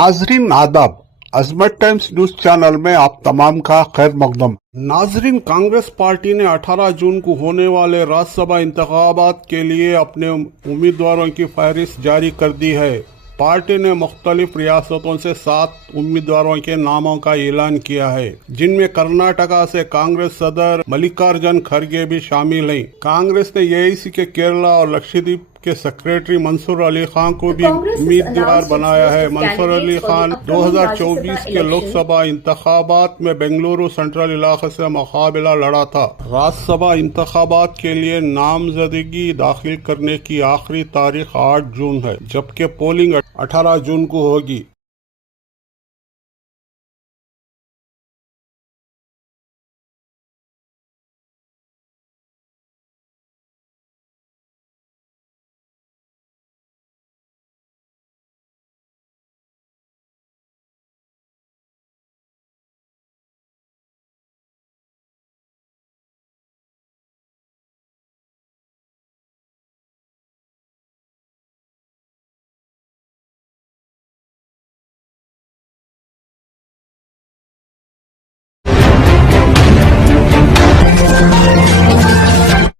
नाजरीन आदाब, अजमत times news channel में आप तमाम का खैर मकदम। नाजरीन, कांग्रेस पार्टी ने 18 जून को होने वाले राज्यसभा इंतखाबात के लिए अपने उम्मीदवारों की फहरिस्त जारी कर दी है। पार्टी ने मुख्तलिफ रियासतों से 7 उम्मीदवारों के नामों का ऐलान किया है, जिनमें कर्नाटका से कांग्रेस सदर मल्लिकार्जुन खड़गे भी शामिल हैं। कांग्रेस ने एआईसी के केरला और लक्षद्वीप के सेक्रेटरी मंसूर अली खान को भी उम्मीदवार बनाया है। मंसूर अली खान 2024 के लोकसभा इंतखाबात में बेंगलुरु सेंट्रल इलाके से मुकाबला लड़ा था। राज्यसभा इंतखाबात के लिए नामजदगी दाखिल करने की आखिरी तारीख 8 जून है, जबकि पोलिंग 18 जून को होगी।